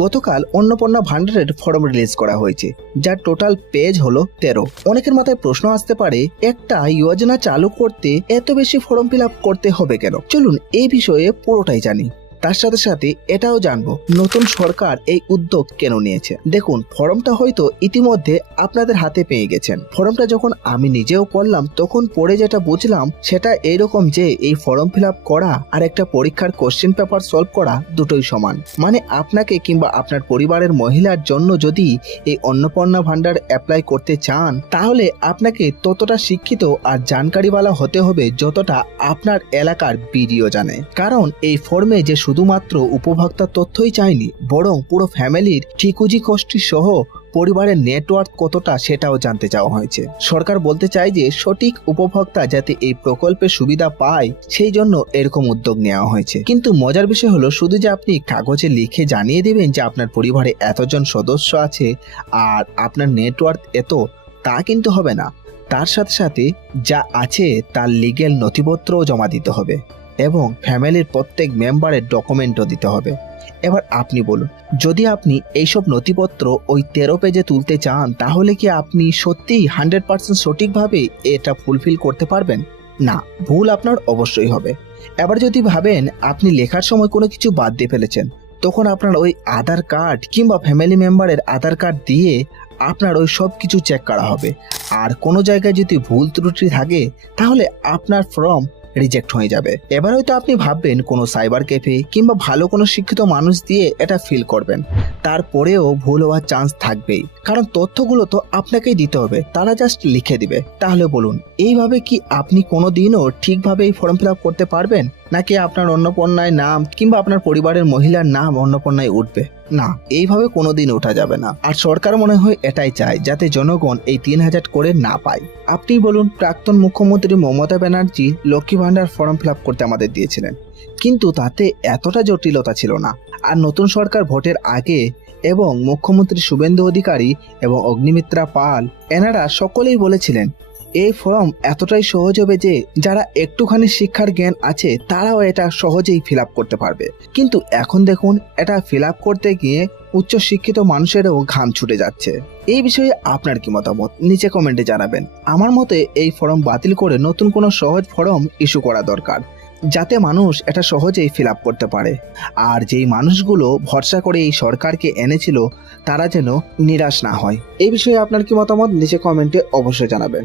গতকাল অন্নপূর্ণা ভান্ডারের form release করা হয়েছে, যার টোটাল পেজ হলো 13। অনেকের মাথায় প্রশ্ন আসতে পারে, একটা যোজনা চালু করতে এত বেশি ফর্ম ফিল আপ করতে হবে কেন? চলুন এই বিষয়ে পুরোটাই জানি। তার সাথে সাথে এটাও জানবো নতুন সরকার এই উদ্যোগ কেন নিয়েছে। দেখুন, ফর্মটা হয়তো ইতিমধ্যে আপনাদের হাতে পেয়ে গেছেন। ফর্মটা যখন আমি নিজেও পড়লাম তখন পড়ে যেটা বুঝলাম সেটা এইরকম যে এই ফর্ম ফিল আপ করা আর একটা পরীক্ষার কোশ্চেন পেপার সলভ করা দুটোই সমান। মানে আপনাকে কিংবা আপনার পরিবারের মহিলার জন্য যদি এই অন্নপূর্ণা ভান্ডার অ্যাপ্লাই করতে চান, তাহলে আপনাকে ততটা শিক্ষিত আর জানকারিওয়ালা হতে হবে যতটা আপনার এলাকার বিডিও জানে। কারণ এই ফর্মে যে শুধুমাত্র উপভোক্তার তথ্যই চাইনি, বরং পুরো ফ্যামিলির ঠিকুজি কষ্টি সহ পরিবারের নেটওয়ার্ক কতটা সেটাও জানতে চাওয়া হয়েছে। সরকার বলতে চায় যে সঠিক উপভোক্তা যাতে এই প্রকল্পের সুবিধা পায়, সেই জন্য এরকম উদ্যোগ নেওয়া হয়েছে। কিন্তু মজার বিষয় হলো, শুধু যে আপনি কাগজে লিখে জানিয়ে দেবেন যে আপনার পরিবারে এতজন সদস্য আছে আর আপনার নেটওয়ার্ক এত, তা কিন্তু হবে না। তার সাথে সাথে যা আছে তার লিগ্যাল নথিপত্রও জমা দিতে হবে এবং ফ্যামিলির প্রত্যেক মেম্বারের ডকুমেন্টও দিতে হবে। এবার আপনি বলুন, যদি আপনি এইসব নথিপত্র ওই 13 পেজে তুলতে চান, তাহলে কি আপনি সত্যিই 100% সঠিকভাবে এটা ফুলফিল করতে পারবেন? না, ভুল আপনার অবশ্যই হবে। এবার যদি ভাবেন আপনি লেখার সময় কোনো কিছু বাদ দিয়ে ফেলেছেন, তখন আপনার ওই আধার কার্ড কিংবা ফ্যামিলি মেম্বারের আধার কার্ড দিয়ে আপনার ওই সব কিছু চেক করা হবে। আর কোনো জায়গায় যদি ভুল ত্রুটি থাকে, তাহলে আপনার ফর্ম রিজেক্ট হয়ে যাবে। এবার হয়তো আপনি ভাববেন কোনো সাইবার ক্যাফে কিংবা ভালো কোনো শিক্ষিত মানুষ দিয়ে এটা ফিল করবেন, তারপরেও ভুল হওয়ার চান্স থাকবেই, কারণ তথ্যগুলো তো আপনাকেই দিতে হবে, তারা জাস্ট লিখে দিবে। তাহলে বলুন, এইভাবে কি আপনি কোনোদিনও ঠিকভাবে এই ফর্ম ফিল আপ করতে পারবেন? নাকি আপনার অন্নপূর্ণায় নাম কিংবা আপনার পরিবারের মহিলার নাম অন্নপূর্ণায় উঠবে? না, এইভাবে কোনোদিন ওঠা যাবে না। আর সরকার মনে হয় এটাই চায়, যাতে জনগণ এই 3000 করে না পায়। আপনি বলুন, প্রাক্তন মুখ্যমন্ত্রী Mamata Banerjee Lakshmi Bhandar form fill up করতে আমাদের দিয়েছিলেন, কিন্তু তাতে এতটা জটিলতা ছিল না। আর নতুন সরকার ভোটের আগে এবং মুখ্যমন্ত্রী শুভেন্দু অধিকারী এবং অগ্নিমিত্রা পাল এনারা সকলেই বলেছিলেন এই ফর্ম এতটাই সহজ হবে যে যারা একটুখানি শিক্ষার জ্ঞান আছে তারাও এটা সহজেই ফিল আপ করতে পারবে। কিন্তু এখন দেখুন, এটা ফিল আপ করতে গিয়ে উচ্চ শিক্ষিত মানুষেরও ঘাম ছুটে যাচ্ছে। এই বিষয়ে আপনার কি মতামত নিচে কমেন্টে জানাবেন। আমার মতে এই ফর্ম বাতিল করে নতুন কোনো সহজ ফর্ম ইস্যু করা দরকার, যাতে মানুষ এটা সহজেই ফিল আপ করতে পারে। আর যেই মানুষগুলো ভরসা করে এই সরকারকে এনেছিল, তারা যেন নিরাশ না হয়। এই বিষয়ে আপনার কি মতামত নিচে কমেন্টে অবশ্যই জানাবেন।